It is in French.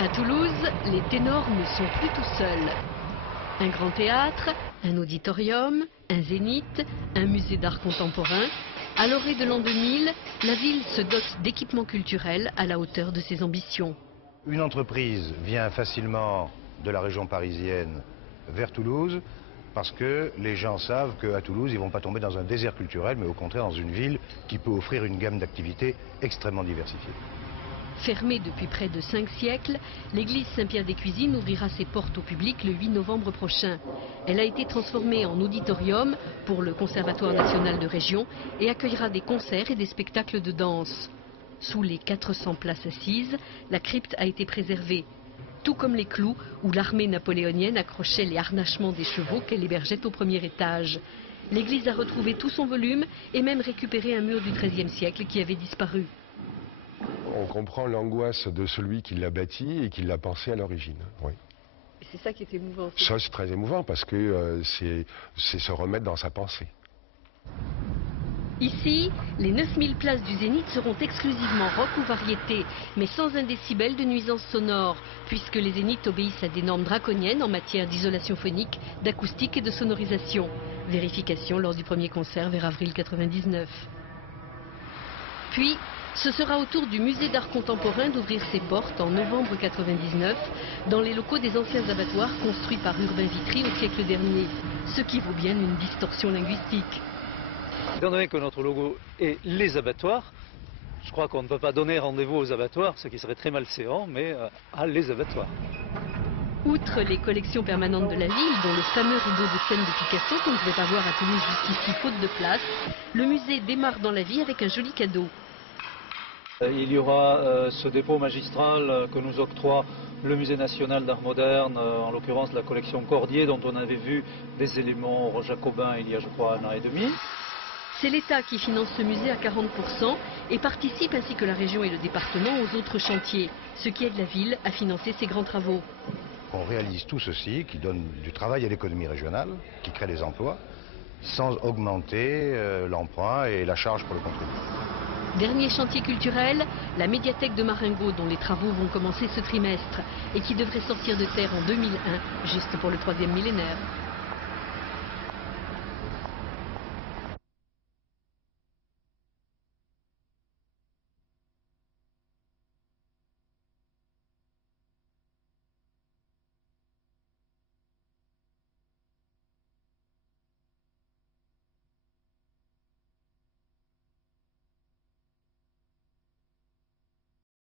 À Toulouse, les ténors ne sont plus tout seuls. Un grand théâtre, un auditorium, un zénith, un musée d'art contemporain. À l'orée de l'an 2000, la ville se dote d'équipements culturels à la hauteur de ses ambitions. Une entreprise vient facilement de la région parisienne vers Toulouse parce que les gens savent qu'à Toulouse, ils ne vont pas tomber dans un désert culturel, mais au contraire dans une ville qui peut offrir une gamme d'activités extrêmement diversifiée. Fermée depuis près de 5 siècles, l'église Saint-Pierre-des-Cuisines ouvrira ses portes au public le 8 novembre prochain. Elle a été transformée en auditorium pour le Conservatoire national de région et accueillera des concerts et des spectacles de danse. Sous les 400 places assises, la crypte a été préservée, tout comme les clous où l'armée napoléonienne accrochait les harnachements des chevaux qu'elle hébergeait au premier étage. L'église a retrouvé tout son volume et même récupéré un mur du XIIIe siècle qui avait disparu. On comprend l'angoisse de celui qui l'a bâti et qui l'a pensé à l'origine. Oui. C'est ça qui est émouvant. Ça, c'est très émouvant parce que c'est se remettre dans sa pensée. Ici, les 9000 places du Zénith seront exclusivement rock ou variété, mais sans un décibel de nuisance sonore, puisque les Zéniths obéissent à des normes draconiennes en matière d'isolation phonique, d'acoustique et de sonorisation. Vérification lors du premier concert vers avril 99. Puis, ce sera au tour du musée d'art contemporain d'ouvrir ses portes en novembre 99 dans les locaux des anciens abattoirs construits par Urbain Vitry au siècle dernier, ce qui vaut bien une distorsion linguistique. Étant donné que notre logo est les abattoirs, je crois qu'on ne peut pas donner rendez-vous aux abattoirs, ce qui serait très malséant, mais à les abattoirs. Outre les collections permanentes de la ville, dont le fameux rideau de scène de Picasso qu'on ne pouvait pas voir à Toulouse jusqu'ici faute de place, le musée démarre dans la vie avec un joli cadeau. Il y aura ce dépôt magistral que nous octroie le Musée national d'art moderne, en l'occurrence la collection Cordier, dont on avait vu des éléments jacobins il y a, je crois, 1 an et demi. C'est l'État qui finance ce musée à 40% et participe, ainsi que la région et le département, aux autres chantiers, ce qui aide la ville à financer ses grands travaux. On réalise tout ceci qui donne du travail à l'économie régionale, qui crée des emplois, sans augmenter l'emprunt et la charge pour le contribuable. Dernier chantier culturel, la médiathèque de Marengo, dont les travaux vont commencer ce trimestre et qui devrait sortir de terre en 2001, juste pour le 3e millénaire.